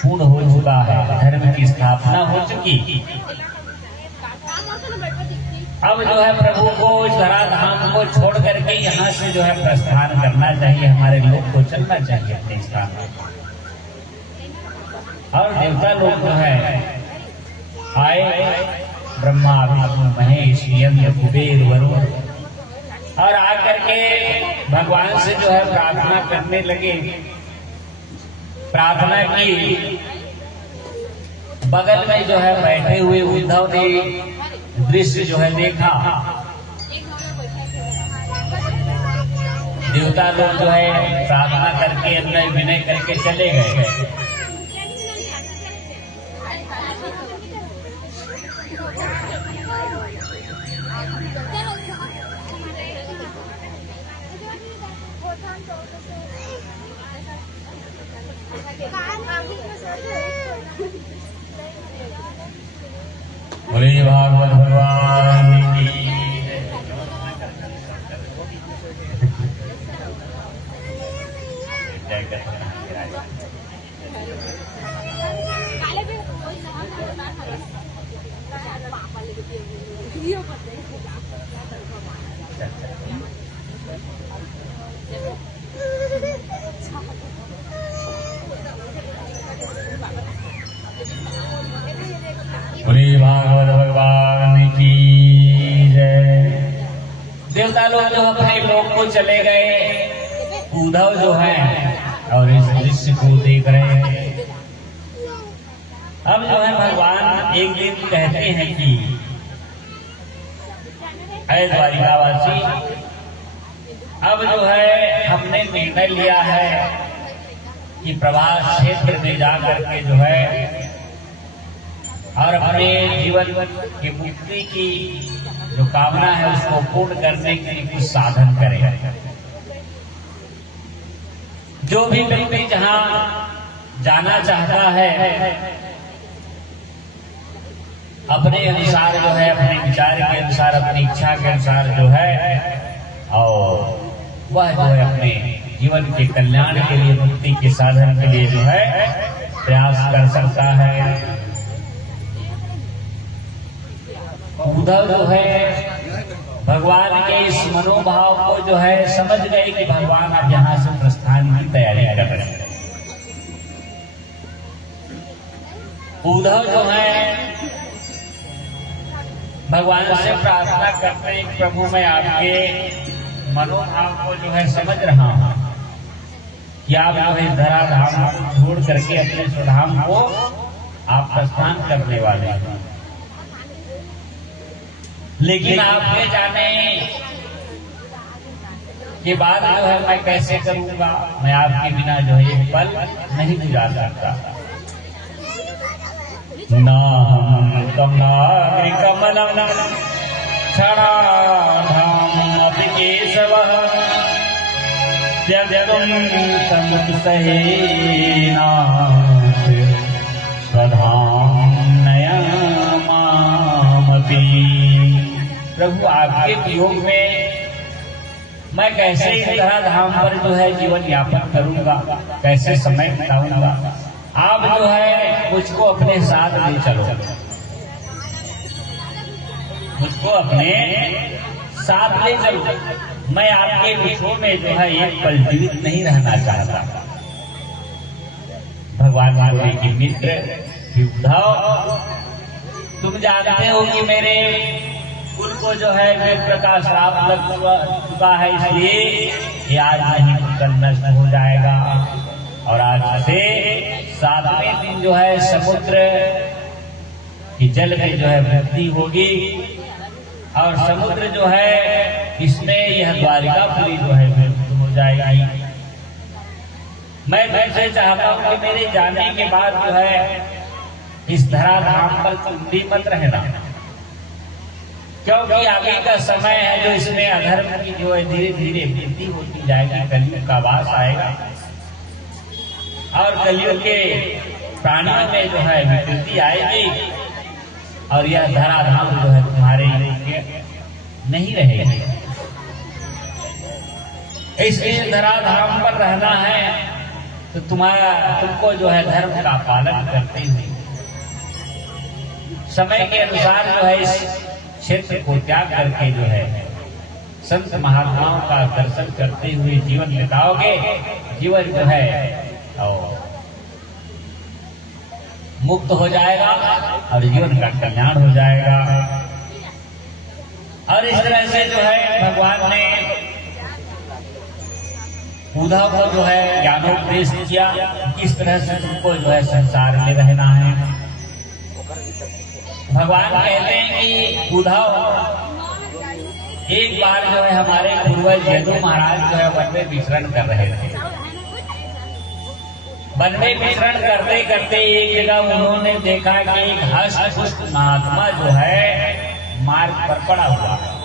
पूर्ण हो चुका है, धर्म की स्थापना हो चुकी। अब जो है प्रभु को इस धराधाम को छोड़ करके यहाँ से जो है प्रस्थान करना चाहिए, हमारे लोग को चलना चाहिए अपने स्थान पर। और देवता लोग जो है आए, ब्रह्मा विष्णु महेश यज्ञ कुबेर वरुण, और आकर के भगवान से जो है प्रार्थना करने लगे। प्रार्थना की, बगल में जो है बैठे हुए उद्धव ने दृश्य जो है देखा। देवता लोग जो है प्रार्थना करके अंदर विनय करके चले गए। बोले भागवत भगवान की बोले भागवत भगवान की जय। देवता लोग जो अपने लोग को चले गए, उद्धव जो है और इस दृश्य को देख रहे हैं। अब जो है भगवान एक दिन कहते हैं कि ऐ द्वारिकावासी, अब जो है हमने निर्णय लिया है कि प्रवास क्षेत्र में जाकर के जो है और अपने जीवन की मुक्ति की जो कामना है उसको पूर्ण करने के लिए कुछ साधन करें। जो भी व्यक्ति जहां जाना चाहता है अपने अनुसार जो है, अपने विचार के अनुसार, अपनी इच्छा के अनुसार जो है, और वह जो है अपने जीवन के कल्याण के लिए, मुक्ति के साधन के लिए जो है प्रयास कर सकता है। उद्धव जो है भगवान के इस मनोभाव को जो है समझ गए कि भगवान अब यहाँ से प्रस्थान की तैयारी कर रहे हैं। उद्धव जो है भगवान से प्रार्थना करते हैं, प्रभु मैं आपके मनोभाव को जो है समझ रहा हूँ कि आप जो है धराधाम को छोड़ करके अपने स्वधाम को आप प्रस्थान करने वाले हैं, लेकिन आपके जाने के बाद जो है मैं कैसे करूंगा, मैं आपके बिना जो है एक पल नहीं गुजार सकता। नाहं तं नागरिकमलं क्षणार्धमपि केशवः त्यक्तुं समुत्सहेनाथ स्वधाम नयामामपि। प्रभु आपके वियोग में मैं कैसे इस धराधाम पर जो है जीवन यापन करूंगा, कैसे समय बिताऊंगा। आप जो है मुझको अपने साथ ले चलो, मुझको अपने साथ ले चलो। मैं आपके विषयों में जो है एक पल जीवित नहीं रहना चाहता। भगवान बोले कि मित्र उद्धव, तुम जानते हो कि मेरे कुल को जो है मित्र का श्राप लग चुका है, इसलिए ये आज नहीं तो कल नष्ट हो जाएगा। और आज से 7वें दिन जो है समुद्र की जल में जो है वृद्धि होगी, और समुद्र जो है इसमें यह द्वारिकापुरी जो है विलुप्त हो जाएगी। मैं तुमसे चाहता हूँ कि मेरे जाने के बाद जो है इस धराधाम पर तुम भी मत रहना, क्योंकि आगे का समय है जो इसमें अधर्म की जो है धीरे धीरे वृद्धि होती जाएगी। कलयुग का वास आएगा और कलयुग के प्राणियों में जो है विकृति आएगी, और यह धराधाम जो है तुम्हारे नहीं रहेगी। इसलिए धराधाम पर रहना है तो तुमको जो है धर्म का पालन करते हुए समय के अनुसार जो है इस क्षेत्र को त्याग करके जो है संत महात्माओं का दर्शन करते हुए जीवन बिताओगे, जीवन जो है मुक्त हो जाएगा और जीवन का कल्याण हो जाएगा। और इस तरह से जो है भगवान ने उद्धव को जो है ज्ञानोपदेश किया, किस तरह से तुमको जो है संसार में रहना है। भगवान कहते हैं कि उद्धव, एक बार जो है हमारे पूर्वज यदु महाराज जो है वन में विचरण कर रहे थे। वन में विचरण करते करते एक जगह उन्होंने देखा कि एक हष्ट पुष्ट महात्मा जो है मार्ग पर पड़ा हुआ है।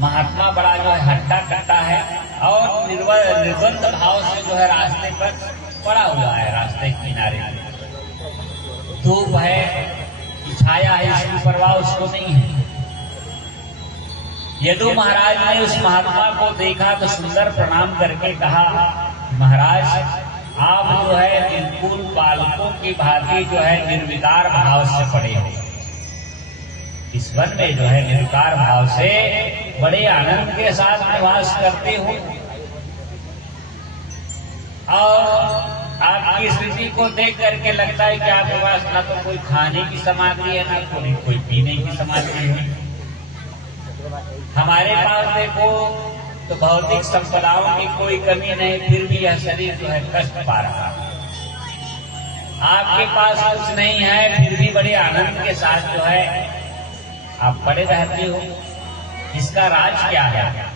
महात्मा बड़ा जो है हट्टा कट्टा है और निर्बंध भाव से जो है रास्ते पर पड़ा हुआ है। रास्ते के किनारे धूप है, छाया है, इसकी परवाह उसको नहीं है। यदु महाराज ने उस महात्मा को देखा तो सुंदर प्रणाम करके कहा, महाराज आप जो है बिल्कुल बालकों की भांति जो है निर्विकार भाव से पड़े हो। इस वन में जो है निर्विकार भाव से बड़े आनंद के साथ निवास करते हो और आपकी स्थिति को देख करके लगता है कि आपके पास ना तो कोई खाने की सामग्री है, ना कोई पीने की सामग्री है। हमारे पास देखो तो भौतिक संपदाओं की कोई कमी नहीं, फिर भी यह शरीर जो है कष्ट पा रहा है। आपके पास कुछ नहीं है, फिर भी बड़े आनंद के साथ जो है आप पड़े रहते हो। इसका राज क्या है?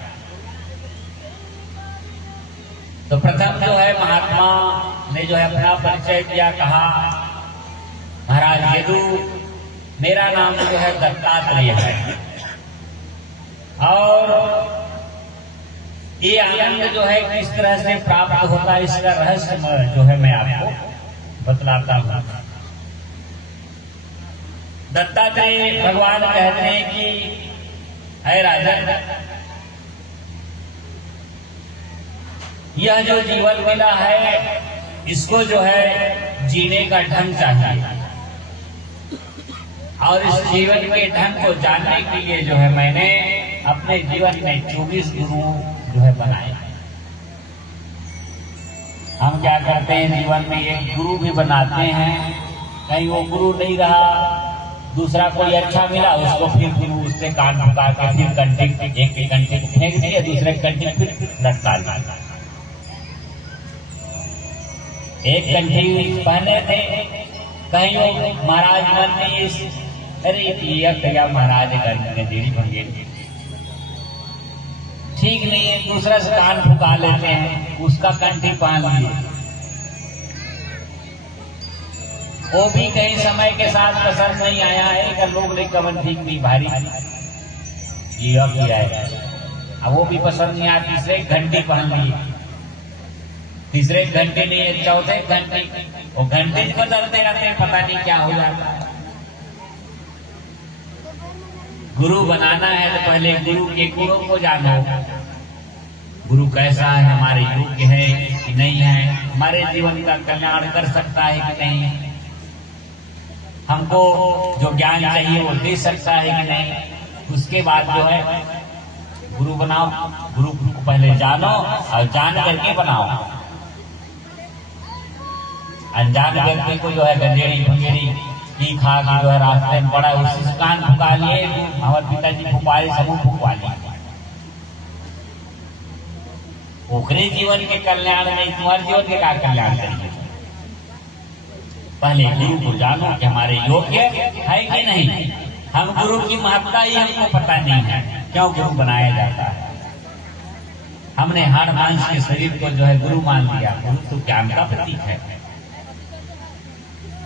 तो प्रथम जो है महात्मा ने जो है अपना परिचय दिया, कहा महाराज यदु, मेरा नाम जो है दत्तात्रेय है और ये आनंद जो है किस तरह से प्राप्त होता है इसका रहस्य जो है मैं आपको बतलाता हूँ। दत्तात्रेय भगवान कहते हैं कि है राजन, यह जो जीवन मिला है इसको जो है जीने का ढंग चाहिए और इस जीवन के ढंग को जानने के लिए जो है मैंने अपने जीवन में 24 गुरु जो है बनाए। हम क्या करते हैं जीवन में, एक गुरु भी बनाते हैं, कहीं वो गुरु नहीं रहा, दूसरा कोई अच्छा मिला उसको फिर गुरु उससे कान फुका के फिर घंटे एक घंटे फेंक दिया, दूसरे घंटे फिर लटका दिया। एक घंटे पहने थे, कहीं वो महाराज मन में इस अरे क्या महाराज घर में देरी भंगेरी ठीक नहीं है, दूसरा से कान फुका लेते हैं, उसका कंठी पहन लिए। वो भी कई समय के साथ पसंद नहीं आया है कि लोग ने कमन ठीक नहीं भारी ये अब किया है, अब वो भी पसंद नहीं आया, तीसरे घंटी पहन लिए, तीसरे घंटे नहीं है, चौथे घंटे, वो घंटे बदलते रहते, पता नहीं क्या हो जाता है। गुरु बनाना है तो पहले गुरु के गुणों को जानो, गुरु कैसा है, हमारे योग्य है कि नहीं है, हमारे जीवन का कल्याण कर सकता है कि नहीं, हमको जो ज्ञान चाहिए वो दे सकता है कि नहीं। उसके बाद जो है गुरु बनाओ, गुरु को पहले जानो और जान करके बनाओ। अनजान व्यक्ति को जो है गंजेड़ी भंगेड़ी की खा के जो है रास्ते में पड़ा, उसी से कान फुका लिए, हमारे पिताजी फुकवाए, समूह फुकवा लिए। ओखरे जीवन के कल्याण में तुम्हारे जीवन के क्या कल्याण करेंगे? पहले गुरु को जानो कि हमारे योग्य है कि नहीं। हम गुरु की महत्ता ही हमको पता नहीं है, क्यों गुरु बनाया जाता है। हमने हाड़ मांस के शरीर को जो है गुरु मान लिया। गुरु तो ज्ञान का प्रतीक है।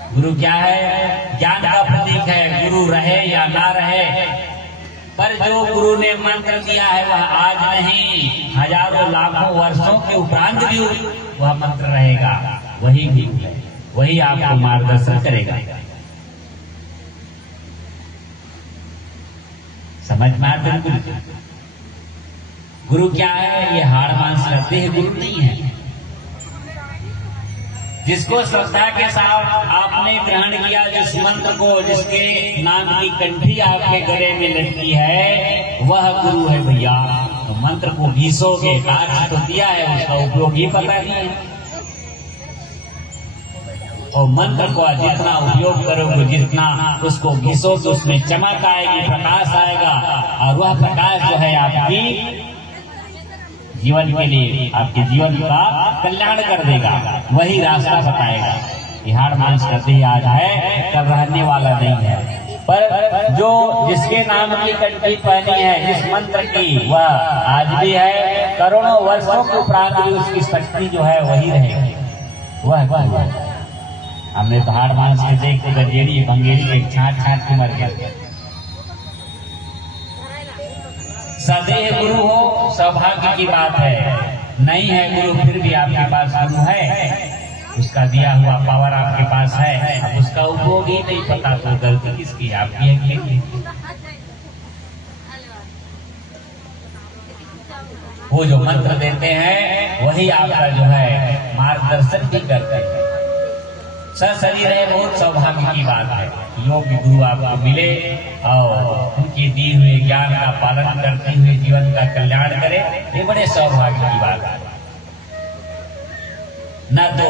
गुरु क्या है? ज्ञान का प्रतीक है। गुरु रहे या ना रहे, पर जो गुरु ने मंत्र दिया है वह आज नहीं, हजारों लाखों वर्षों के उपरांत भी वह मंत्र रहेगा। वही गुरु है, वही आपको मार्गदर्शन करेगा। समझ में आता? बिल्कुल। गुरु क्या है? ये हाड़ मांस रखते हैं, गुरु नहीं है। जिसको श्रद्धा के साथ आपने ग्रहण किया, जिस मंत्र को, जिसके नाम की कंठी आपके गले में लटकी है, वह गुरु है भैया। तो मंत्र को घिसोगे, कार्य तो दिया है, उसका उपयोग ही पता नहीं है। और मंत्र को जितना उपयोग करोगे, जितना उसको घिसोगे, उसमें चमक आएगी, प्रकाश आएगा, और वह प्रकाश जो है आपकी जीवन के लिए, आपके जीवन का कल्याण कर देगा, वही रास्ता बताएगा। हाड़ मांस करते आज है, कल रहने वाला नहीं है। पर जो जिसके नाम की कंठी पहनी है, जिस मंत्र की, वह आज भी है, करोड़ों वर्षों के उपरांत भी उसकी शक्ति जो है वही रहेगी। वह हमने तो हाड़ मांस के देख के गजेड़ी भंगेरी के छाट छाट के मर गए। सदैव गुरु हो, सौभाग्य की बात है। नहीं है गुरु, फिर भी आपके पास गुरु है, उसका दिया हुआ पावर आपके पास है, अब उसका उपयोग ही नहीं पता, तो गलती किसकी? आपकी है कि? वो जो मंत्र देते हैं वही आपका जो है मार्गदर्शन भी करते हैं। सशरीर है, बहुत सौभाग्य की बात है। योग्य गुरु आपको मिले और उनके दिए हुए ज्ञान का पालन करते हुए जीवन का कल्याण करे, ये बड़े सौभाग्य की बात है। न तो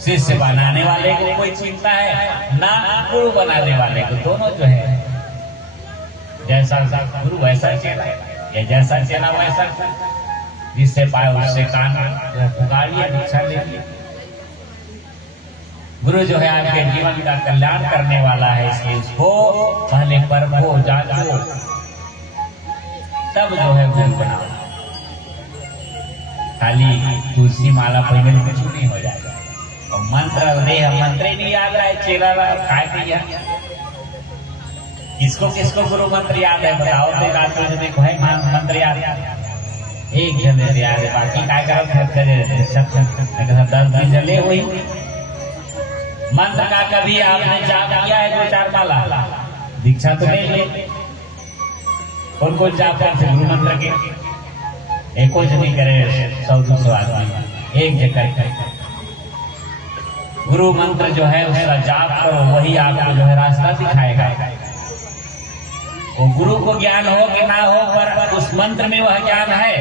शिष्य बनाने वाले को कोई चिंता है, ना गुरु बनाने वाले को। दोनों जो है, जैसा गुरु वैसा चेला, या जैसा चेला वैसा गुरु। जिससे पाए उससे कान पुकारिए, दीक्षा लीजिए। गुरु जो है आपके जीवन का कल्याण करने वाला है, इसलिए उसको पहले परखो, जांचो, तब जो है गुरु बनाओ। खाली तुलसी माला पहले कुछ नहीं हो जाएगा। और मंत्र देह मंत्र ही नहीं याद रहा, चेला काय दिया। किसको किसको गुरु मंत्र याद है बताओ? तो रात में को है मंत्र याद, एक जन याद है, बाकी काय करे सब जले वही मंत्र का। कभी आपने जाप किया है? दो चार माला दीक्षा तो नहीं ले। कौन जाप करते गुरु मंत्र के? एक कुछ नहीं करे, 100-200 आदमी एक जगह। गुरु मंत्र जो है उसका जाप करो, वही आपको जो है रास्ता दिखाएगा। वो गुरु को ज्ञान हो कि ना हो, पर उस मंत्र में वह ज्ञान है।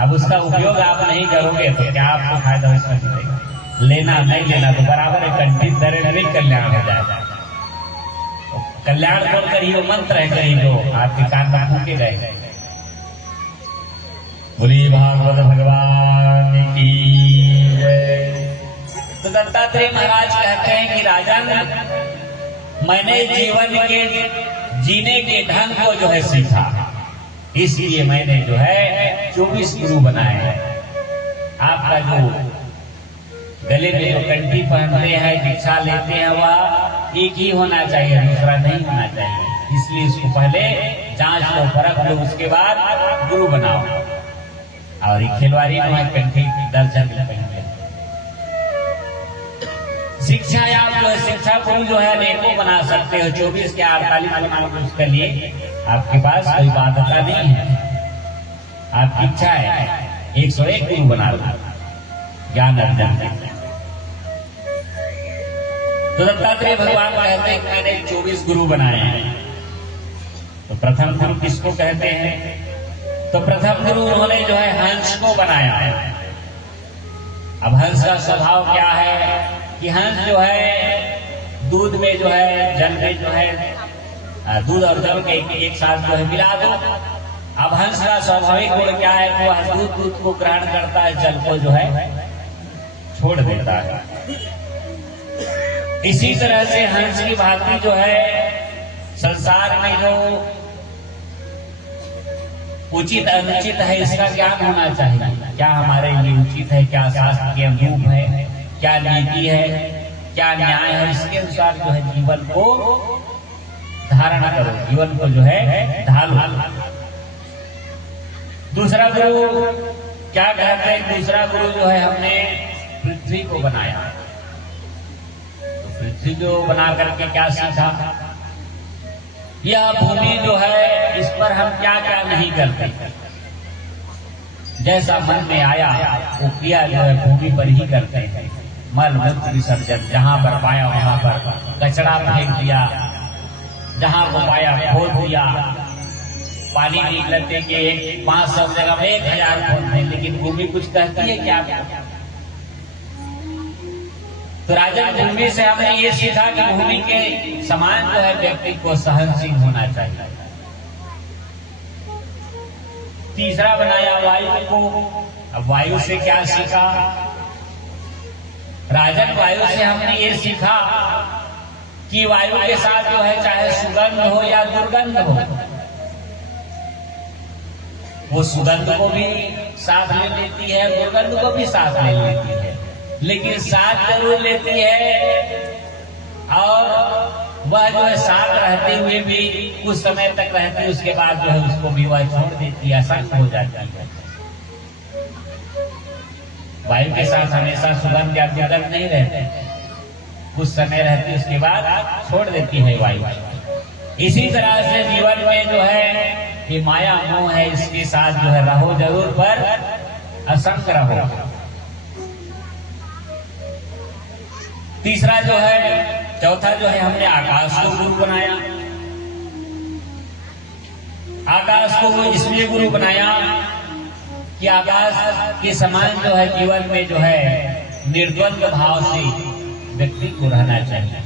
अब उसका उपयोग आप नहीं करोगे तो क्या आपको फायदा उसका मिलेगा? लेना नहीं लेना तो बराबर है, कंठित धरे नहीं कल्याण हो जाएगा। कल्याण कर करिए, वो मंत्र है कहीं जो आपके कान में फूके गए। बोलिए भागवत भगवान की जय। तो दत्तात्रेय महाराज कहते हैं कि राजन, मैंने जीवन के जीने के ढंग को जो है सीखा, इसलिए मैंने जो है 24 गुरु बनाए हैं। आपका जो गले में जो कंठी पहनते हैं, दीक्षा लेते हैं, वह एक ही होना चाहिए, दूसरा नहीं होना चाहिए। इसलिए इसको पहले जांच लो, परख लो, उसके बाद गुरु बनाओ। और एक खिलवाड़ी में कंठी दर्जन पहन ले। शिक्षा आप जो है, शिक्षा गुरु जो है अनेकों बना सकते हो, 24 के 48 बनाओगे, उसके लिए आपके पास कोई बाध्यता नहीं है। आपकी इच्छा है 101 गुरु बना लो, ज्ञान अर्जन। तो दत्तात्रेय भगवान कहते हैं कि मैंने 24 गुरु बनाए हैं। तो प्रथम गुरु किसको कहते हैं? तो प्रथम गुरु उन्होंने जो है हंस को बनाया है। अब हंस का स्वभाव क्या है कि हंस जो है दूध में जो है, जल में जो है, दूध और जल के एक साथ जो है मिला दो। अब हंस का स्वाभाविक गुण क्या है कि वह दूध को ग्रहण करता है, जल को जो है छोड़ देता है। इसी तरह से हंस की भांति जो है संसार में जो उचित अनुचित है, इसका ज्ञान होना चाहिए। क्या हमारे लिए उचित है, क्या शास्त्र के अनुरूप है, क्या नीति है, क्या न्याय है, इसके अनुसार जो है जीवन को धारण करो, जीवन को जो है ढालो। दूसरा गुरु क्या कहते हैं? दूसरा गुरु जो है हमने पृथ्वी को बनाया। तो पृथ्वी को बना करके क्या सीखा? यह भूमि जो है, इस पर हम क्या क्या नहीं करते। जैसा मन में आया वो क्रिया जो है भूमि पर ही करते हैं। मल मूत्र विसर्जन, जहाँ पर पाया वहां पर कचरा फेंक दिया, जहाँ को पाया खोद दिया। पानी निकलते के 500 जगह में 1000 खोद दें, लेकिन भूमि कुछ कहती है क्या? तो राजन भूमि से हमने ये सीखा कि भूमि के समान जो है व्यक्ति को सहनशील होना चाहिए। तीसरा बनाया वायु को। अब वायु से क्या सीखा? राजन वायु से हमने ये सीखा कि वायु के साथ जो है चाहे सुगंध हो या दुर्गंध हो, वो सुगंध को भी साथ ले लेती है, दुर्गंध को भी साथ ले लेती है, लेकिन साथ जरूर लेती है। और वह जो है साथ रहते हुए भी कुछ समय तक रहती है, उसके बाद जो है उसको भी वह छोड़ देती है, असंग हो जाती है। वायु के साथ हमेशा सुगंध या दुर्गंध नहीं रहते, कुछ समय रहती है, उसके बाद छोड़ देती है वायु। इसी तरह से जीवन में जो है ये माया मोह है, इसके साथ जो है रहो जरूर, पर असंग रहो। तीसरा जो है, चौथा जो है हमने आकाश को गुरु बनाया। आकाश को इसलिए गुरु बनाया कि आकाश के समान जो है जीवन में जो है निर्द्वंद भाव से व्यक्ति को रहना चाहिए।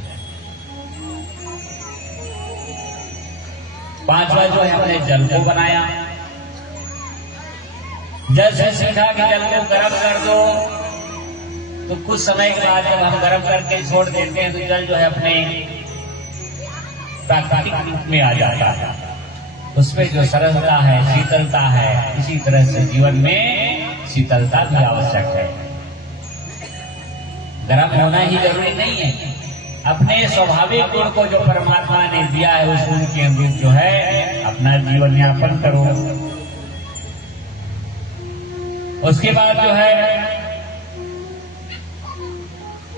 पांचवा जो है हमने जल को बनाया। जल से सीखा कि जल को गर्म कर दो, तो कुछ समय के बाद जब हम गर्म करके छोड़ देते हैं तो जल जो है अपने प्राकृतिक रूप में आ जाता है, उसमें जो सरलता है, शीतलता है। इसी तरह से जीवन में शीतलता भी आवश्यक है। गर्म होना ही जरूरी नहीं है, अपने स्वाभाविक गुण को जो परमात्मा ने दिया है उस गुण के अनुरूप जो है अपना जीवन यापन करो। उसके बाद जो है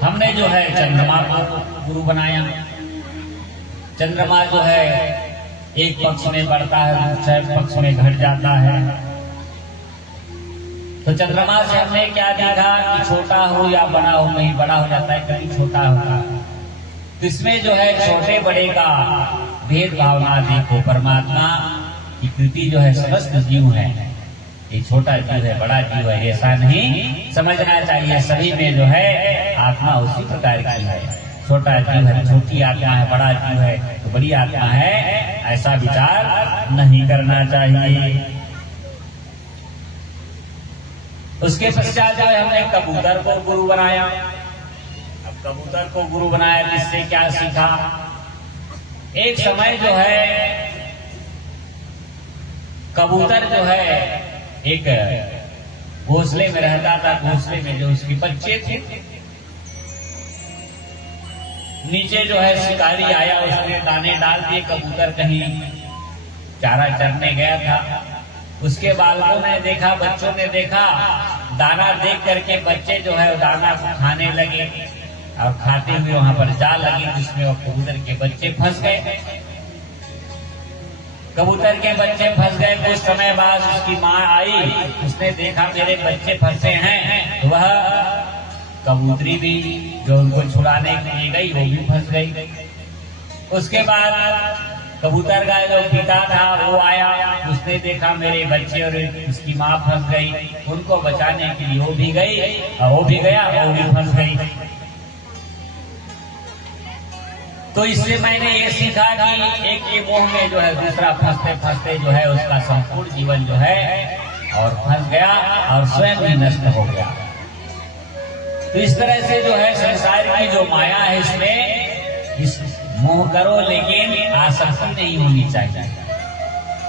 हमने जो है चंद्रमा को गुरु बनाया। चंद्रमा जो है एक पक्ष में बढ़ता है, दूसरे पक्ष में घट जाता है। तो चंद्रमा से हमने क्या देखा कि छोटा हो या बड़ा हो, कहीं बड़ा हो जाता है, कहीं छोटा होता है। तो इसमें जो है छोटे बड़े का भेदभाव ना देखो। परमात्मा की कृति जो है समस्त जीव है, ये छोटा जीव है, बड़ा जीव है, ऐसा नहीं समझना चाहिए। सभी में जो है आत्मा उसी प्रकार की है। छोटा जीव है, छोटी आत्मा है, बड़ा जीव है तो बड़ी आत्मा है, ऐसा विचार नहीं करना चाहिए। उसके पश्चात जो है हमने कबूतर को गुरु बनाया। अब कबूतर को गुरु बनाया, जिससे क्या सीखा? एक समय जो है कबूतर जो है एक घोंसले में रहता था। घोंसले में जो उसके बच्चे थे, नीचे जो है शिकारी आया, उसने दाने डाल दिए। कबूतर कहीं चारा चरने गया था, उसके बालकों ने देखा, बच्चों ने देखा, दाना देख करके बच्चे जो है दाना को खाने लगे और खाते हुए वहां पर जाल लगी, जिसमें वो कबूतर के बच्चे फंस गए। कबूतर के बच्चे फंस गए। कुछ समय बाद उसकी माँ आई, उसने देखा मेरे बच्चे फंसे हैं, तो वह कबूतरी भी जो उनको छुड़ाने के लिए गई वो भी फंस गई। उसके बाद कबूतर का जो पिता था वो आया, उसने देखा मेरे बच्चे और उसकी माँ फंस गई, उनको बचाने के लिए वो भी गई और वो भी गया, वो भी फंस गई। तो इससे मैंने ये सीखा कि एक के मोह में जो है दूसरा फंसते फंसते जो है उसका संपूर्ण जीवन जो है और फंस गया और स्वयं ही नष्ट हो गया। तो इस तरह से जो है संसार की जो माया है इसमें इस मोह करो, लेकिन आसक्ति नहीं होनी चाहिए।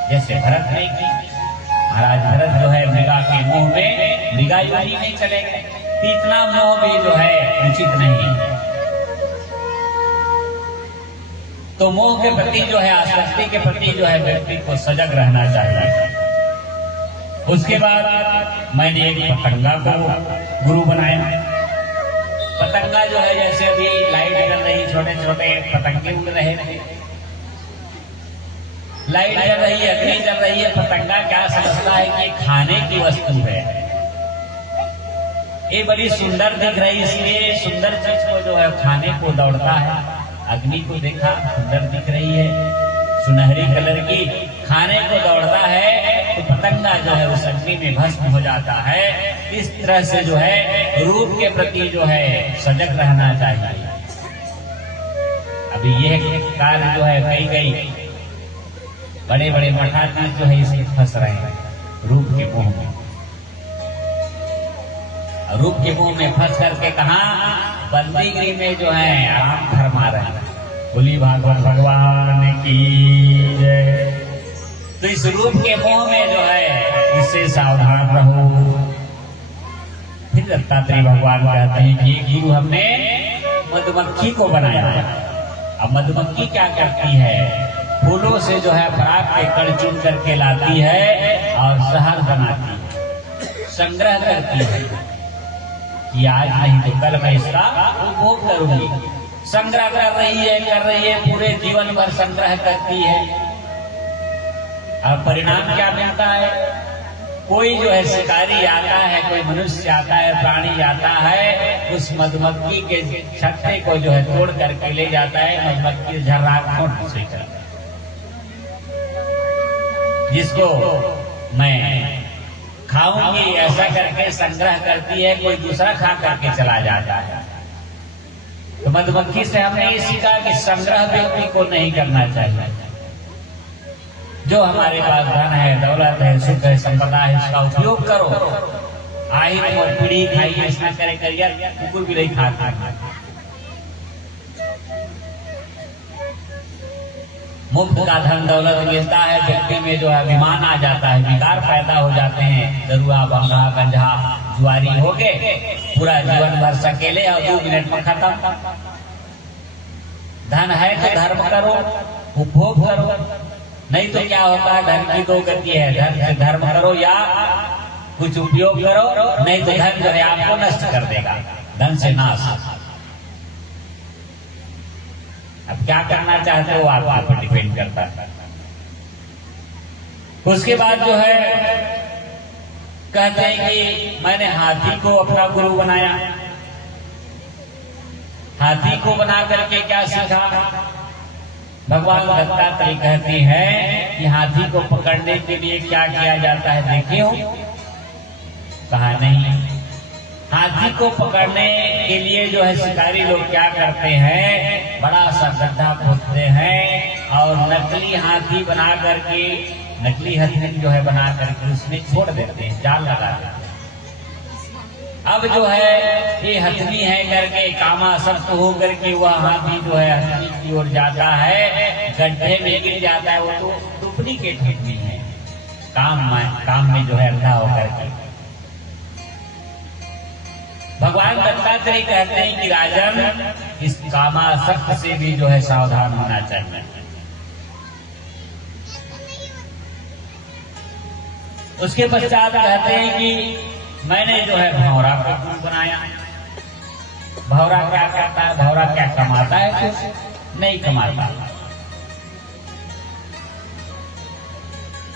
जैसे भरत ने की, महाराज भरत जो है मृगा के मोह में मृगा योनि नहीं चले गए, इतना मोह भी जो है उचित नहीं। तो मोह के प्रति जो है, आसक्ति के प्रति जो है व्यक्ति को सजग रहना चाहिए। उसके बाद मैंने एक पतंगा को गुरु बनाया। पतंगा जो है जैसे अभी लाइट जल रही, छोटे छोटे पतंगे उड़ रहे थे। लाइट जल रही है, अग्नि जल रही है, पतंगा क्या समझता है कि खाने की वस्तु है, ये बड़ी सुंदर दिख रही, इसलिए सुंदर चीज को जो है खाने को दौड़ता है। अग्नि को देखा सुंदर दिख रही है, सुनहरी कलर की, खाने को दौड़ता है, तो पतंगा जो है उस अग्नि में भस्म हो जाता है। इस तरह से जो है रूप के प्रति जो है सजग रहना चाहिए। अभी यह कार्य जो है कई बड़े बड़े मठाधीश जो है इसमें फंस रहे हैं, रूप के मोह में। रूप के मुंह में फंस करके कहा बंदीगिरी में जो है आराम फरमा रहे हैं। बोली भागवत भगवान की जय। तो इस रूप के मुंह में जो है इससे सावधान रहो। फिर दत्तात्रेय भगवान कहते हैं कि गुरु हमने मधुमक्खी को बनाया है। अब मधुमक्खी क्या करती है, फूलों से जो है पराग के कण चुन करके लाती है और शहद बनाती है, संग्रह करती है कि आज नहीं तो कल मैं इसका उपभोग करूंगी। संग्रह कर रही है, पूरे जीवन भर संग्रह करती है। अब परिणाम क्या मिलता है, कोई जो है शिकारी आता है, कोई मनुष्य आता है, प्राणी आता है, उस मधुमक्खी के छत्ते को जो है तोड़ करके ले जाता है, मधुमक्खी झर्राखों से जिसको मैं खाऊंगी ऐसा करके संग्रह करती है, कोई दूसरा खा करके चला जाता है। तो मधुमक्खी से हमने ये सीखा कि संग्रह व्यक्ति को नहीं करना चाहिए। जो हमारे पास धन है, दौलत है, सुख है, संपदा है, इसका उपयोग करो। आहिर और पीढ़ी खाई ऐसा करे करियर कुकुर भी नहीं खाता। मुफ्त का धन दौलत मिलता है, व्यक्ति में जो है अभिमान आ जाता है, विकार पैदा हो जाते हैं। दरुआ बंगा गंजा जुआरी हो गए, पूरा जीवन भर सकेले और 2 मिनट में खत्म। धन है तो धर्म करो, उपभोग करो, नहीं तो क्या होता है धन की 2 गति है, धन से धर्म करो या कुछ उपयोग करो, नहीं तो धन जो है आपको नष्ट कर देगा, धन से नाश। अब क्या करना चाहते हो आप पर डिपेंड करता है। उसके बाद जो है कहते हैं कि मैंने हाथी को अपना गुरु बनाया। हाथी को बना करके क्या सीखा, भगवान दत्तात्रेय कहते हैं कि हाथी को पकड़ने के लिए क्या किया जाता है देखे हो, कहा नहीं। हाथी को पकड़ने के लिए जो है शिकारी लोग क्या करते हैं, बड़ा सा गड्ढा खोदते हैं और नकली हाथी बना करके, नकली हथनी जो है बना करके उसमें छोड़ देते हैं, जाल लगा देते हैं। अब जो है ये हथनी है करके कामासक्त हो करके वह हाथी जो है हथनी की ओर जाता है, गड्ढे में गिर जाता है। वो तो डुप्लीकेट हथनी है, काम में जो है अंधा होकर के। भगवान दत्तात्रेय कहते हैं कि राजन इस कामासक्त से भी जो है सावधान होना चाहिए। उसके पश्चात कहते हैं कि मैंने जो है भौरा को गुरु बनाया। भौरा क्या करता है, भौरा क्या कमाता है, कुछ नहीं कमाता।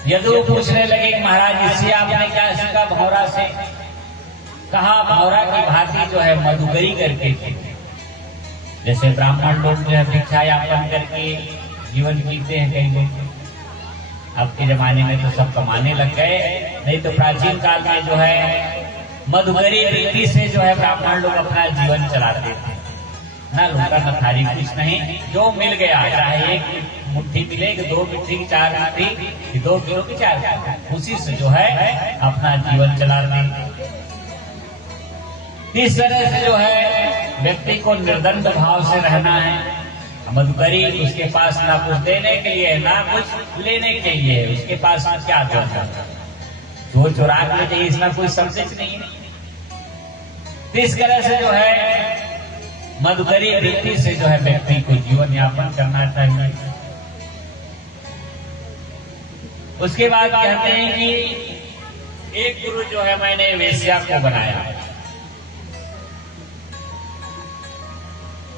यदि वो पूछने लगे कि महाराज इससे आपने क्या सीखा भौरा से, कहा भौरा की भांति जो है मधुकरी करके थे। जैसे ब्राह्मण लोग जो है भिक्षा यापन करके जीवन जीते हैं कई लोग, अब के जमाने में तो सब कमाने लग गए, नहीं तो प्राचीन काल में जो है मधुकरी रीति से जो है ब्राह्मण लोग अपना जीवन चलाते थे। न लूटा न थारी कुछ नहीं, जो मिल गया, चाहे 1 मुट्ठी मिले, 2 मुट्ठी की 4 मुट्ठी, 2 किलो की 4, उसी से जो है अपना जीवन चलाते। इस तरह से जो है व्यक्ति को निर्दंड भाव से रहना है। मधुकरी उसके पास ना कुछ देने के लिए ना कुछ लेने के लिए, उसके पास क्या जो चुरा ले चाहिए, इसमें कोई समझ नहीं है। इस तरह से जो है मधुकरी वृत्ति से जो है व्यक्ति को जीवन यापन करना चाहिए। उसके बाद कहते हैं कि एक गुरु जो है मैंने वेश्या को बनाया।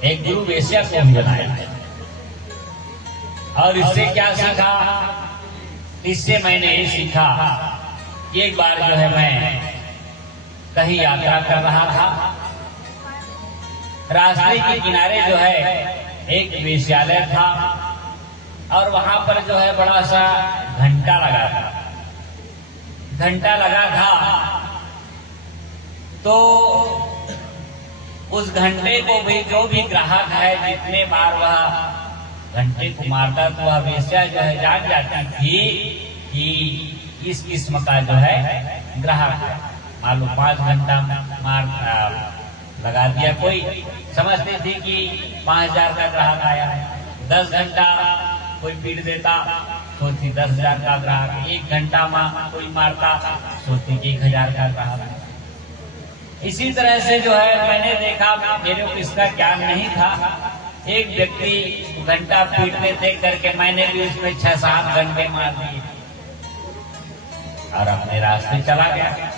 एक गुरु वेश्या को भी बनाया और इससे क्या सीखा इससे मैंने ये सीखा कि एक बार जो है मैं कहीं यात्रा कर रहा था, रास्ते के किनारे जो है एक वेश्यालय था और वहां पर जो है बड़ा सा घंटा लगा था। तो उस घंटे को भी जो भी ग्राहक है जितने बार वह घंटे को मारता तो वह वेश्या जो है जान जाती थी कि इस किस्म का जो है ग्राहक है। मालूम 5 घंटा मार लगा दिया, कोई समझते थे कि 5000 का ग्राहक आया है। 10 घंटा कोई पीट देता, सोचती 10,000 का ग्राहक। 1 घंटा में कोई मारता, सोचती कि 1000 का ग्राहक है। इसी तरह से जो है मैंने देखा, मेरे को इसका ज्ञान नहीं था। एक व्यक्ति घंटा पीटने देख करके मैंने भी उसमें 6-7 घंटे मार दिए और अपने रास्ते चला गया।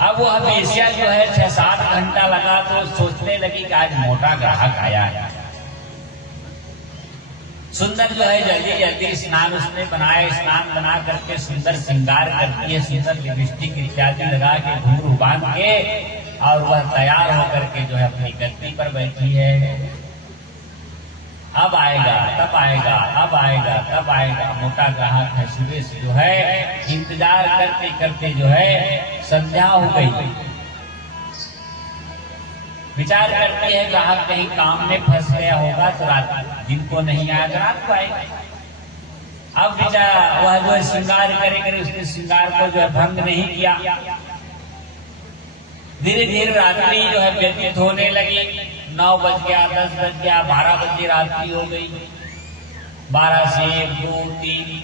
अब वह वेश्या जो है 6-7 घंटा लगा तो सोचने लगी कि आज मोटा ग्राहक आया है। सुंदर जो है जल्दी जल्दी स्नान उसने बनाया, स्नान बना करके सुंदर श्रृंगार करती है, सुंदर लिपस्टिक इत्यादि लगा के घूंघट बांध के और वह तैयार होकर के जो है अपनी गद्दी पर बैठी है। अब आएगा तब आएगा, अब आएगा तब आएगा। मोटा ग्राहक है, सुबह से जो है इंतजार करते करते जो है संध्या हो गई। विचार करती है ग्राहक कहीं काम में फंस गया होगा तो रात दिन को नहीं आएगा, रात को आएगा। अब बेचारा वह जो है श्रृंगार करे करे उसने श्रृंगार को जो है भंग नहीं किया। धीरे धीरे रात्रि जो है व्यतीत होने लगी। 9 बज गया, 10 बज गया, 12 बजे रात्रि हो गई। 12 से 1, 2, 3,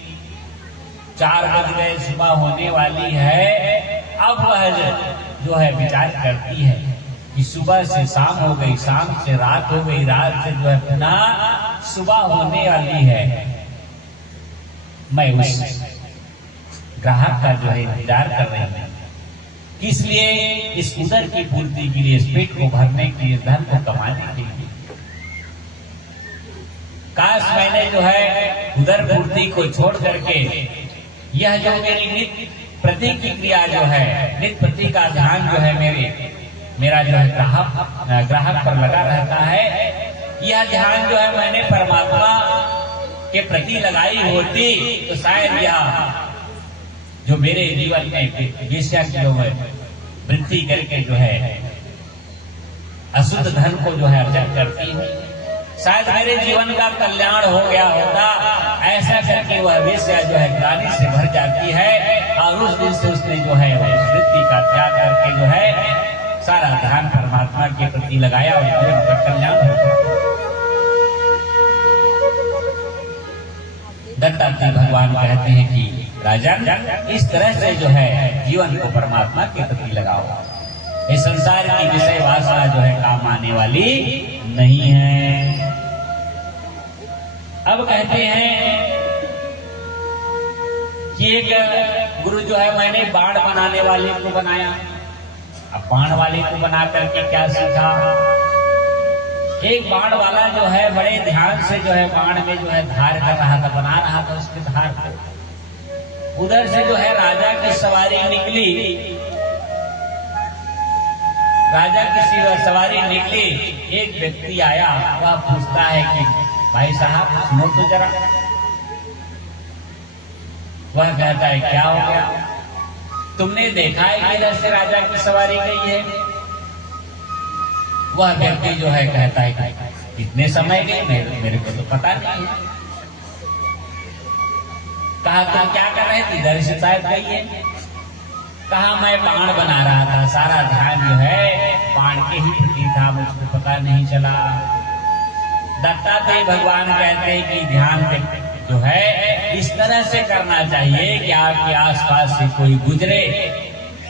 4 बज गए, सुबह होने वाली है। अब वह जो है विचार करती है कि सुबह से शाम हो गई, शाम से रात हो गई, रात से जो है पुनः सुबह होने वाली है। मैं उस ग्राहक का जो है इंतजार कर रही हूँ, इसलिए इस उदर की पूर्ति के लिए, इस पेट को भरने के लिए, धन को कमाने के लिए। काश मैंने जो है उदर पूर्ति को छोड़ करके यह जो मेरी नित्य प्रति की क्रिया जो है, नित्य प्रति का ध्यान जो है मेरा जो है ग्राहक पर लगा रहता है, यह ध्यान जो है मैंने परमात्मा के प्रति लगाई होती तो शायद यह जो मेरे जीवन में वेश्या की जो है वृत्ति करके जो है अशुद्ध धन को जो है अर्जन करती है, शायद मेरे जीवन का कल्याण हो गया होता। ऐसा करके वह वेश्या जो है ग्लानि से भर जाती है और उस दिन से उसने जो है वृत्ति का त्याग करके जो है सारा ध्यान परमात्मा के प्रति लगाया और जीवन का कल्याण होता। दत्तात्रेय भगवान कहते हैं कि राजन, इस तरह से जो है जीवन को परमात्मा के प्रति लगाओ। इस संसार की विषय वासना जो है काम आने वाली नहीं है। अब कहते हैं कि एक गुरु जो है मैंने बाण बनाने वाले को बनाया। अब बाण वाले को बना करके क्या सीखा? एक बाण वाला जो है बड़े ध्यान से जो है बाण में जो है धार कर रहा था, बना रहा था उसके धार को। उधर से जो है राजा की सवारी निकली, राजा की सवारी निकली। एक व्यक्ति आया, वह पूछता है कि भाई साहब सुनो तो जरा। वह कहता है क्या हो गया? तुमने देखा है कि इधर से राजा की सवारी गई है? वह व्यक्ति जो है कहता है कितने समय गई, मेरे को तो पता नहीं है। कहा तुम क्या कर रहे थे? इधर से शायद गई है। कहा मैं बाण बना रहा था, सारा ध्यान जो है बाण के ही प्रति था, मुझको पता नहीं चला। दत्तात्रेय भगवान कहते हैं कि ध्यान जो है इस तरह से करना चाहिए कि आपके आसपास से कोई गुजरे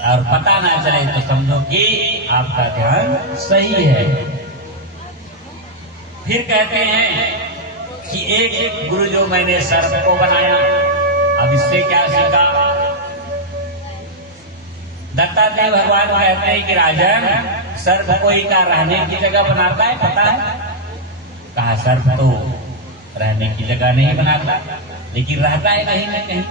और पता ना चले तो समझो कि आपका ध्यान सही है। फिर कहते हैं कि एक गुरु जो मैंने सर्प को बनाया, अब इससे क्या सीखा? दत्तात्रेय भगवान कहते हैं कि राजन, सर्प कोई का रहने की जगह बनाता है, पता है? कहा सर्प तो रहने की जगह नहीं बनाता, लेकिन रहता है कहीं न कहीं।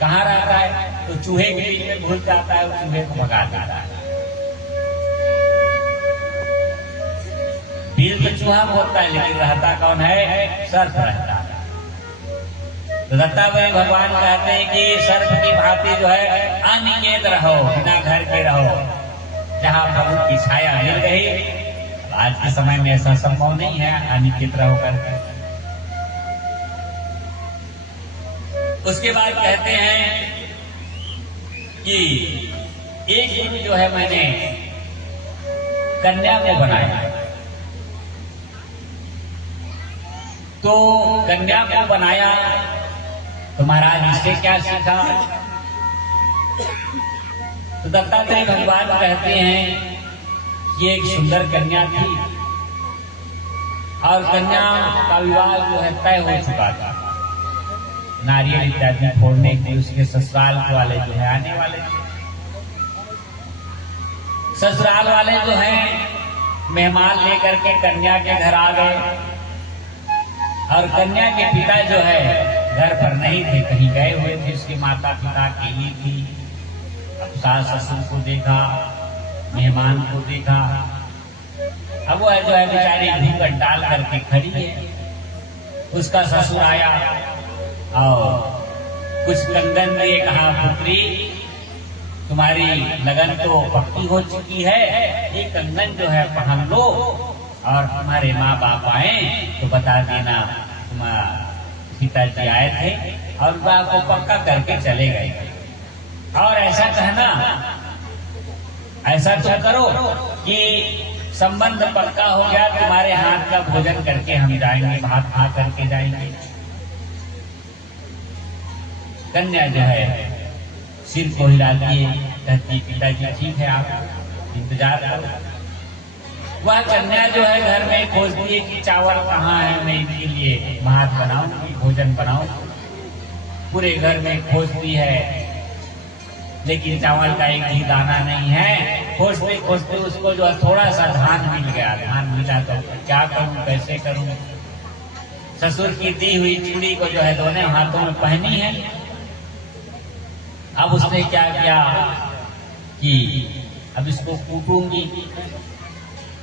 कहाँ रहता है? तो चूहे के बीच में घुस जाता है, चूहे को भगा देता है। बिल तो चूहा होता है, लेकिन रहता कौन है? सर्प रहता है। तो दत्तात्रेय भगवान कहते हैं कि सर्प की भांति जो है अनिकेत रहो, बिना घर के रहो, जहाँ प्रभु की छाया मिल गई। आज के समय में ऐसा संभव नहीं है अनिकेत रहो करके। उसके बाद कहते हैं कि एक दिन जो है मैंने कन्या को बनाया, तो कन्या को बनाया तो महाराज इससे क्या सीखा? तो दत्तात्रेय भगवान कहते हैं कि एक सुंदर कन्या थी और कन्या का विवाह जो है तय हो चुका था। नारियल इत्यादि फोड़ने के उसके ससुराल वाले जो है आने वाले थे। ससुराल वाले जो है मेहमान लेकर के कन्या के घर आ गए और कन्या के पिता जो है घर पर नहीं थे, कहीं गए हुए थे। उसके माता पिता अकेली थी। अब सास ससुर को देखा, मेहमान को देखा। अब वो जो है बेचारी घूंघट डाल करके खड़ी है। उसका ससुर आया और कुछ कंगन दिए, कहा पुत्री तुम्हारी लगन तो पक्की हो चुकी है, ये कंगन जो है पहन लो और तुम्हारे माँ बाप आए तो बता देना तुम्हारा पिताजी आए थे और विवाह को पक्का करके चले गए। और ऐसा कहना, ऐसा तो करो कि संबंध पक्का हो गया, तुम्हारे हाथ का भोजन करके हम जाएंगे, भात खा करके जाएंगे। कन्या जो है सिर को हिलाती है, कहती पिताजी ठीक है आप इंतजार करो। वह कन्या जो है घर में खोजती है कि चावल कहाँ है, मैं इनके लिए भात बनाऊंगी, भोजन बनाऊंगी। पूरे घर में खोजती है, लेकिन चावल का एक भी दाना नहीं है। खोजते खोजते उसको जो है थोड़ा सा धान मिल गया। धान मिला तो क्या करूं, कैसे करूं? ससुर की दी हुई चूड़ी को जो है दोनों हाथों में पहनी है। अब उसने क्या किया कि अब इसको कूटूंगी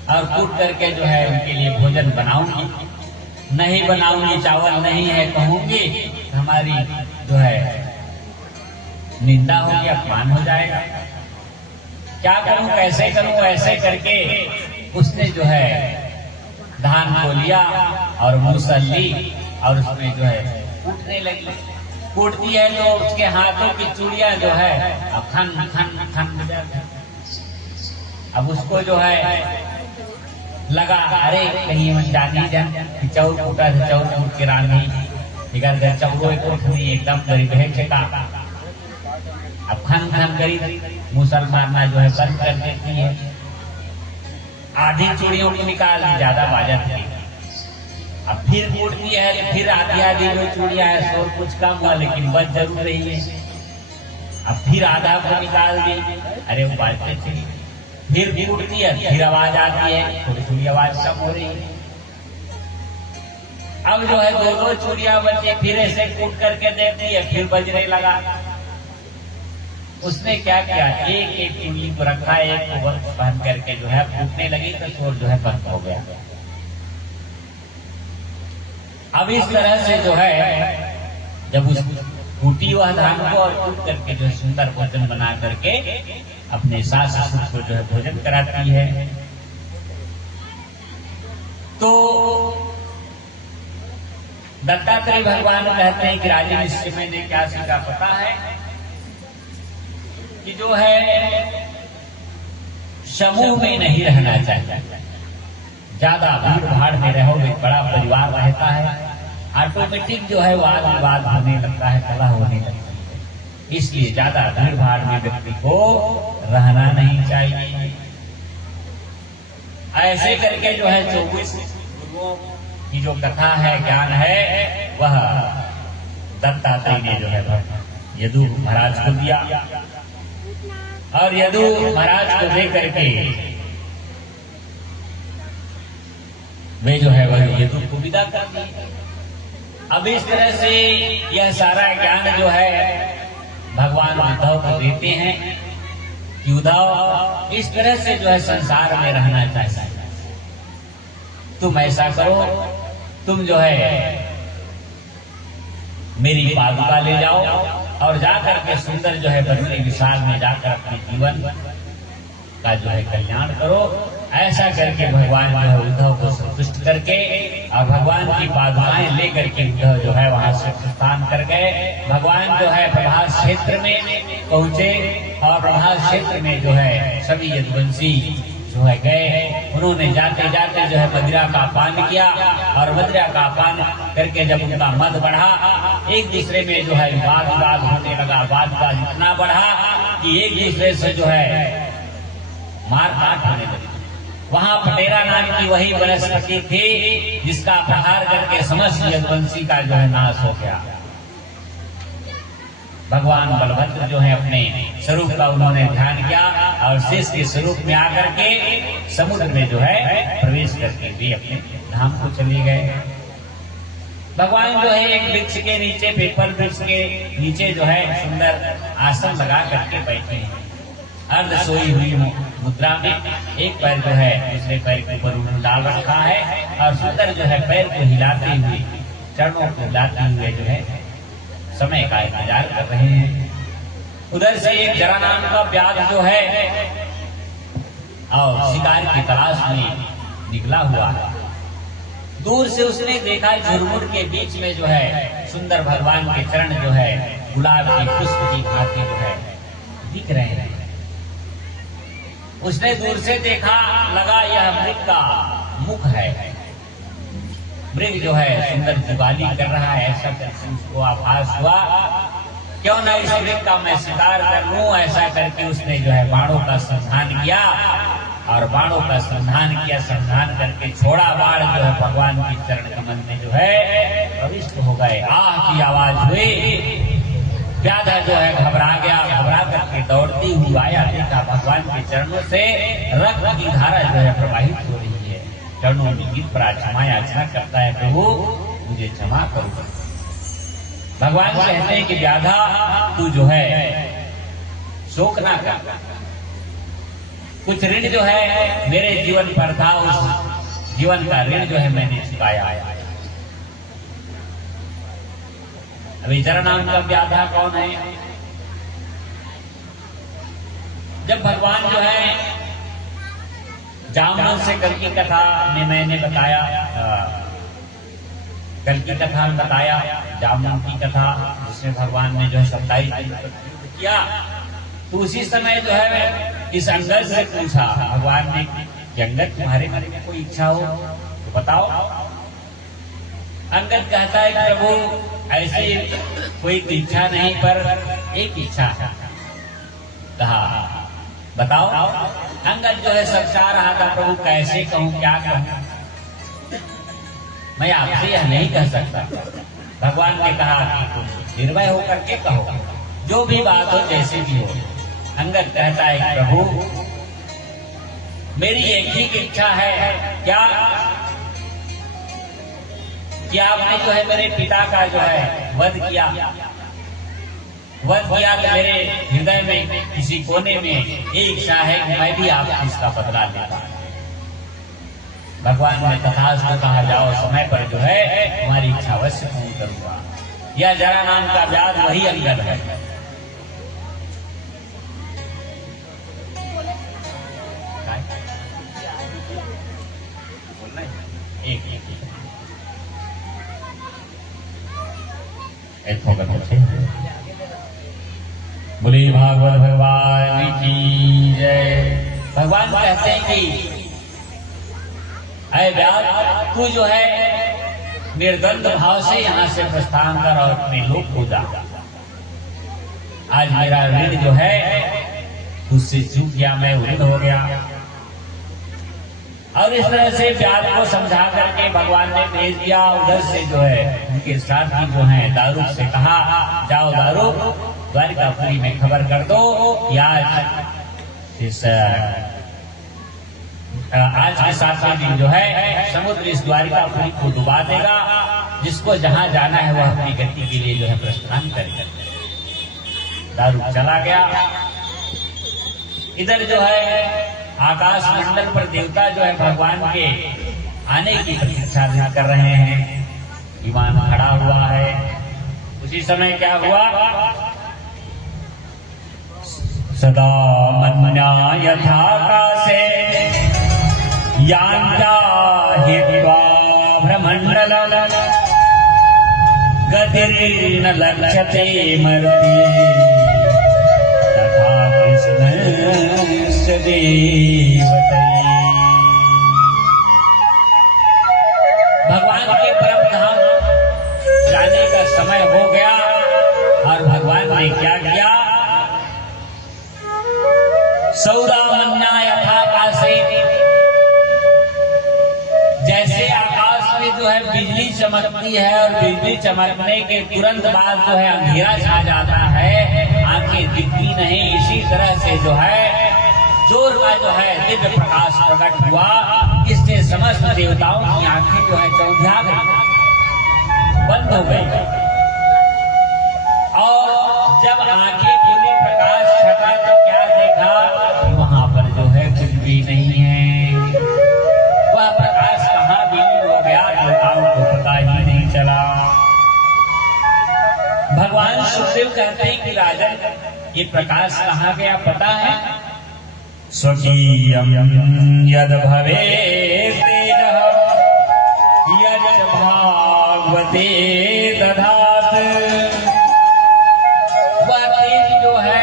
और कूट करके जो है उनके लिए भोजन बनाऊंगी। नहीं बनाऊंगी, चावल नहीं है कहूंगी, हमारी जो है निंदा होगी, अपमान हो जाएगा। क्या करूं, कैसे करूं? ऐसे करके उसने जो है धान को लिया और मूसल ली और उसमें जो है कूटने लगी। कूटती है तो उसके हाथों की चूड़ियां जो है अब खन खन खन बजाती। अब उसको जो है लगा, अरे कहीं हम जानी जान चौर कूटा था, चौर कूट के रानी इधर चौरो कोठनी एकदम गरीब है चेका। अब खन खन गरीब मूसल मारना जो है बंद कर देती है। आधी चूड़ियों को निकाल दी, ज्यादा बाजत थी। अब फिर कूटती है, फिर आधी आधी जो चूड़ियां है शोर कुछ कम हुआ, लेकिन बच जरूर रही है। अब फिर आधा को निकाल दी, अरे वो बाजते चली। फिर कूटती है, फिर आवाज आती है, थोड़ी थोड़ी आवाज कम हो रही है। अब जो है दो चूड़ियां बची, फिर ऐसे कूट करके देती है, फिर बजने लगा। उसने क्या किया, एक एक चूड़ी को रखा, एक को पहन करके जो है कूटने लगी तो शोर जो है बंद हो गया। अब इस तरह से जो है जब उस कूटी हुआ धान को और कूट करके जो सुंदर भोजन बना करके अपने सास ससुर को जो है भोजन कराती है, तो दत्तात्रेय भगवान कहते हैं कि राजन इससे मैंने क्या सीखा पता है कि जो है समूह में नहीं रहना चाहिए। ज्यादा भीड़ भाड़ में रहोगे, बड़ा परिवार रहता है, ऑटोमेटिक जो है वाद विवाद होने लगता है, कलह होने लगता है। इसलिए ज्यादा भीड़ भाड़ में व्यक्ति को रहना नहीं चाहिए। ऐसे करके जो है 24 गुरुओं की जो कथा है, ज्ञान है, वह दत्तात्रेय ने जो है यदु महाराज को दिया और यदु महाराज को दे करके वे जो है वही हेतु को विदा कर दिए। अब इस तरह से यह सारा ज्ञान जो है भगवान उद्धव को देते हैं कि उद्धव इस तरह से जो है संसार में रहना चाहता है, तुम ऐसा करो, तुम जो है मेरी पादुका ले जाओ और जाकर के सुंदर जो है बद्री विशाल में जाकर अपने जीवन का जो है कल्याण करो। ऐसा करके भगवान जो है उद्धव को संतुष्ट करके और भगवान की पादुकाएं लेकर के उद्धव जो है वहां से प्रस्थान कर गए। भगवान जो है प्रभास क्षेत्र में पहुंचे और प्रभास क्षेत्र में जो है सभी यदुवंशी जो है गए। उन्होंने जाते जाते जो है मदिरा का पान किया और मदिरा का पान करके जब उनका मद बढ़ा, एक दूसरे में जो है वाद विवाद होने लगा। वाद विवाद इतना बढ़ा कि एक दूसरे से जो है मार काट होने लगी। वहां पटेरा नाम की वही वनस्पति थी जिसका प्रहार करके समस्त यदुवंशी का जो है नाश हो गया। भगवान बलभद्र जो है अपने स्वरूप का उन्होंने ध्यान किया और शेष के स्वरूप में आकर के समुद्र में जो है प्रवेश करके भी अपने धाम को चले गए। भगवान जो है एक वृक्ष के नीचे, पीपल वृक्ष के नीचे जो है सुंदर आसन लगा करके बैठे हैं। अर्ध सोई हुई मुद्रा में एक पैर जो है दूसरे पैर के ऊपर उन्होंने डाल रखा है और सुंदर जो है पैर को हिलाते हुए, चरणों को हिलाते हुए जो है समय का इंतजार कर रहे हैं। उधर से एक जरा नाम का व्याघ्र जो है और शिकार की तलाश में निकला हुआ है। दूर से उसने देखा झुरमुर के बीच में जो है सुंदर भगवान के चरण जो है गुलाब के पुष्प की भांति जो है दिख रहे हैं। उसने दूर से देखा, लगा यह मृग का मुख है। मृग जो है सुंदर जुगाली कर रहा है, ऐसा करके उसको आभास हुआ, क्यों न इस मृग का मैं शिकार कर लूं। ऐसा करके उसने जो है बाणों का संधान किया और बाणों का संधान किया। संधान करके छोड़ा बाण जो है भगवान की चरण कमल में जो है प्रविष्ट हो गए। आह की आवाज हुई। व्याधा जो है घबरा गया, घबरा करके दौड़ती हुई आया, देखा भगवान के चरणों से रक्त की धारा जो है प्रवाहित हो रही है। चरणों में गिर पड़ा, क्षमा याचना करता है, प्रभु मुझे क्षमा करो। भगवान कहते हैं कि व्याधा तू जो है शोक ना कर, कुछ ऋण जो है मेरे जीवन पर था, उस जीवन का ऋण जो है मैंने चुकाया। अभी जरा नाम का व्याधा कौन है? जब भगवान जो है जामवन से कल की कथा में मैंने बताया, कल की कथा में बताया जामवन की कथा जिसमें भगवान ने जो है 27 दिन युद्ध किया, तो उसी समय जो है इस अंगद से पूछा भगवान ने कि अंगद तुम्हारे मन में कोई इच्छा हो तो बताओ। अंगद कहता है प्रभु ऐसी कोई इच्छा नहीं, पर एक इच्छा है। कहा बताओ। अंगद जो है समझा रहा था, प्रभु कैसे कहूं, क्या कहूं, मैं आपसे यह नहीं कह सकता। भगवान ने कहा कि तुम निर्भय होकर के कहो, जो भी बात हो जैसे भी हो। अंगद कहता है प्रभु मेरी एक ही इच्छा है, क्या कि आपने जो है मेरे पिता का जो है वध किया तो मेरे हृदय में किसी कोने में एक इच्छा है कि मैं भी आपको इसका बदला लेता। भगवान ने तथास्तु कहा, जाओ समय पर जो है तुम्हारी इच्छा अवश्य पूर्ण करूंगा। यह जरा नाम का व्याध वही अंगद है। बोले भागवत भगवान की जय। भगवान कहते हैं कि अरे व्याध तू जो है निर्द्वंद भाव से यहाँ से प्रस्थान कर और अपने लोक को जा। आज मेरा ऋण जो है तुझसे चूक गया, मैं ऋण हो गया। और इस तरह से व्याध को समझा करके भगवान ने भेज दिया। उधर से जो है उनके साथी जो है दारूक से कहा, जाओ दारूक द्वारिकापुरी में खबर कर दो कि आज इस आज के 7वें दिन जो है समुद्र इस द्वारिकापुरी को डुबा देगा, जिसको जहां जाना है वह अपनी गति के लिए जो है प्रस्थान करेगा। दारू चला गया। इधर जो है आकाश मंडल पर देवता जो है भगवान के आने की प्रतीक्षा कर रहे हैं। विमान खड़ा हुआ है। उसी समय क्या हुआ? सदा मन्या यथाकाशे यान्ता हित्वा भ्रमण्डलं गतिर्न लक्ष्यते मर्त्ये तथा कृष्णस्य देवते। भगवान के परम धाम जाने का समय हो गया और भगवान ने क्या किया? सौदामन्या यथाकाशे, जैसे आकाश में जो है बिजली चमकती है और बिजली चमकने के तुरंत बाद जो है अंधेरा छा जाता है, आंखें दिखती नहीं, इसी तरह से जो है जोर का जो है दिव्य प्रकाश प्रकट हुआ। इससे समस्त देवताओं की आंखें जो है चौंधिया गई, बंद हो गई। और जब आंखें खुली, प्रकाश छटा तो क्या देखा? वहां पर जो है कुछ भी नहीं है। वह प्रकाश कहाँ विलीन हो गया, देवताओं को पता ही नहीं चला। भगवान सुखदेव कहते हैं कि राजन, ये प्रकाश कहाँ गया पता है? स्वकीयं यद भवेत् तेजः यद भागवते दधात। वह तेज जो है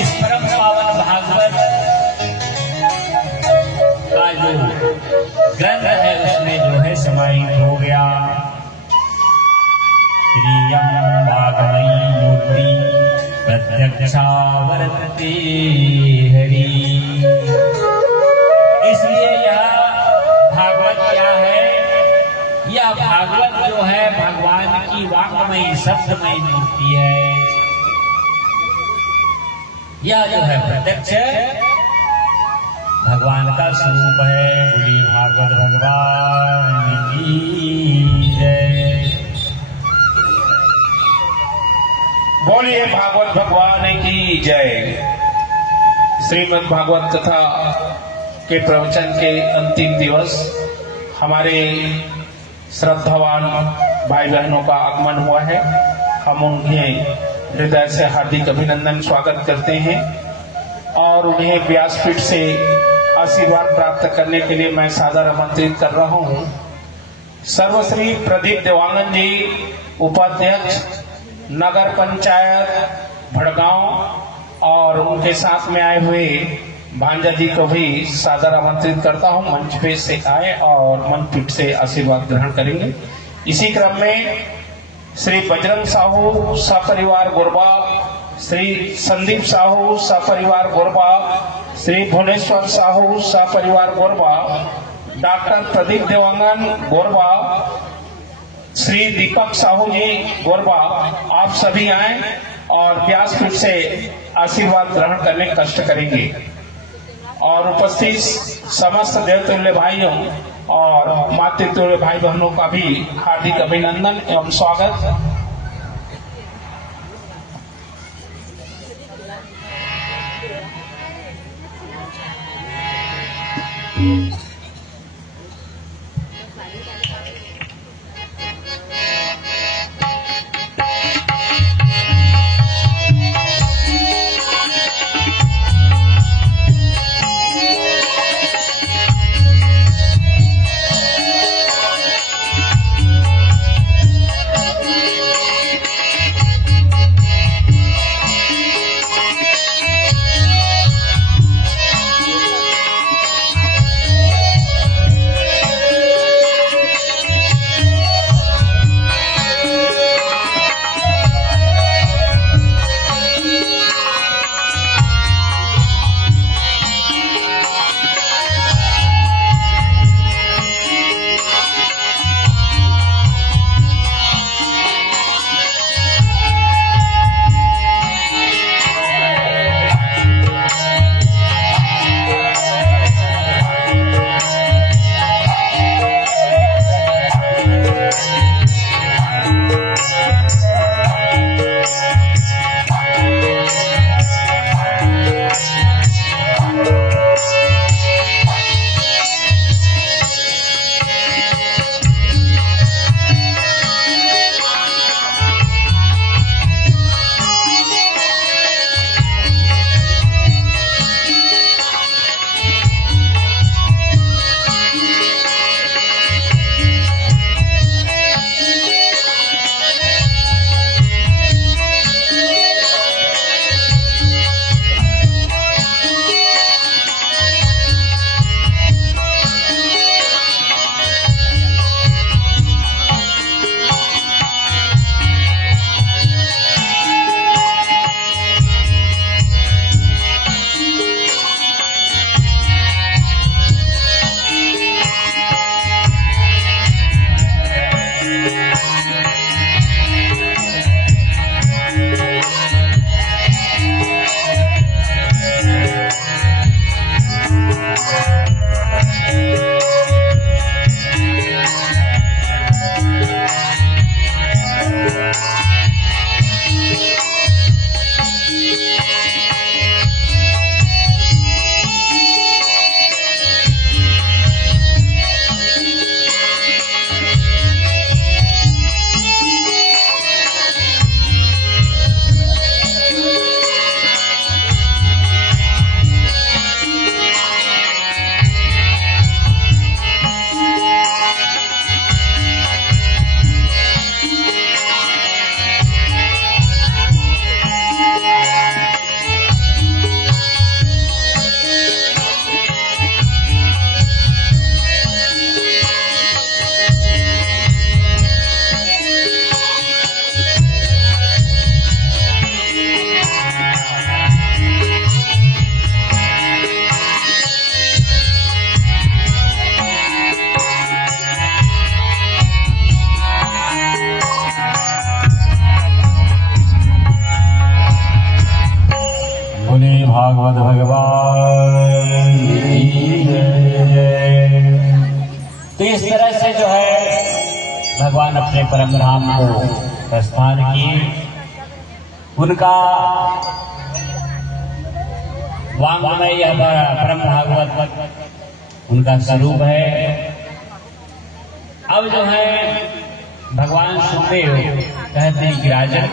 इस परम पावन भागवत का जो ग्रंथ है उसमें जो है समाहित हो गया। श्रीयं वाग्मयी मूर्ति प्रत्यक्षा वर्तते हरि। इसलिए यह भागवत क्या है? यह भागवत जो है भगवान की वाक्मयी शब्दमयी मूर्ति है। यह जो है प्रत्यक्ष भगवान का स्वरूप है। बोलिए भागवत भगवान की जय। बोलिए भागवत भगवान की जय। श्रीमद् भागवत कथा के प्रवचन के अंतिम दिवस हमारे श्रद्धावान भाई बहनों का आगमन हुआ है। हम उन्हें हृदय से हार्दिक अभिनंदन स्वागत करते हैं और उन्हें व्यासपीठ से आशीर्वाद प्राप्त करने के लिए मैं सादर आमंत्रित कर रहा हूं। सर्वश्री प्रदीप देवांगन जी, उपाध्यक्ष नगर पंचायत भड़गांव, और उनके साथ में आए हुए भांजा जी को भी सादर आमंत्रित करता हूं। मंच पे से आए और मंचपीठ से आशीर्वाद ग्रहण करेंगे। इसी क्रम में श्री बजरंग साहू सपरिवार गोरबा, श्री संदीप साहू सपरिवार गोरबा, श्री भुवनेश्वर साहू सपरिवार गोरबा, डॉक्टर प्रदीप देवांगन गोरबा, श्री दीपक साहू जी गोरबा, आप सभी आए और व्यासपीठ से आशीर्वाद ग्रहण करने कष्ट करेंगे। और उपस्थित समस्त देवतुल्य भाइयों और मातृतुल्य भाई बहनों का भी हार्दिक अभिनंदन एवं स्वागत। भागवत भगवान की जय। तो इस तरह से जो है भगवान अपने परम धाम को प्रस्थान किए। उनका वांग्मय यह परम भागवत उनका स्वरूप है। अब जो है भगवान सुखदेव कहते हैं कि राजन